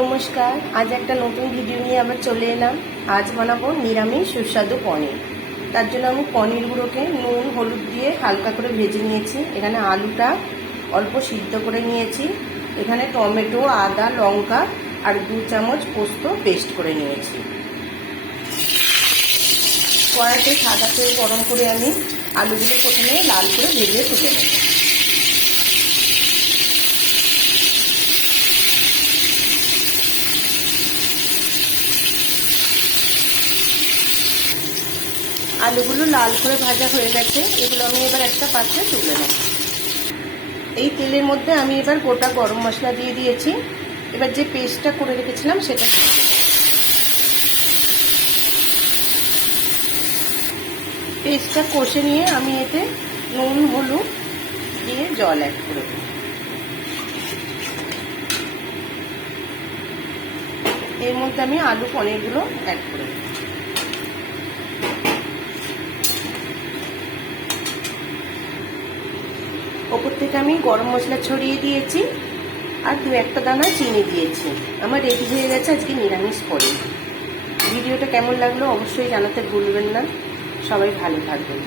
নমস্কার, আজ একটা নতুন ভিডিও নিয়ে আবার চলে এলাম। আজ বানাবো নিরামিষ সুস্বাদু পনির। তার জন্য আমি পনিরগুলোকে নুন হলুদ দিয়ে হালকা করে ভেজে নিয়েছি। এখানে আলুটা অল্প সিদ্ধ করে নিয়েছি। এখানে টমেটো, আদা, লঙ্কা আর 2 চামচ পোস্ত পেস্ট করে নিয়েছি। কড়াইতে সাদা তেল গরম করে আমি আলুগুলো প্রথমে লাল করে ভেজে তুলে নেব। আলুগুলো লাল করে ভাজা হয়ে গেছে, এগুলো আমি এবার একটা পাত্রে তুলে নেব। এই তেলের মধ্যে আমি এবার গোটা গরম মশলা দিয়ে দিয়েছি। এবার যে পেস্টটা করে রেখেছিলাম সেটা দিয়ে পেস্টটা কষে নিয়ে আমি এতে নুন হলুদ দিয়ে জল অ্যাড করে দেব। এর মধ্যে আমি আলু পনিরগুলো অ্যাড করে দেব। ওপর থেকে আমি গরম মশলা ছড়িয়ে দিয়েছি আর 2-1 দানা চিনি দিয়েছি। আমার রেডি হয়ে গেছে আজকে নিরামিষ পনির। ভিডিওটা কেমন লাগলো অবশ্যই জানাতে ভুলবেন না। সবাই ভালো থাকবেন।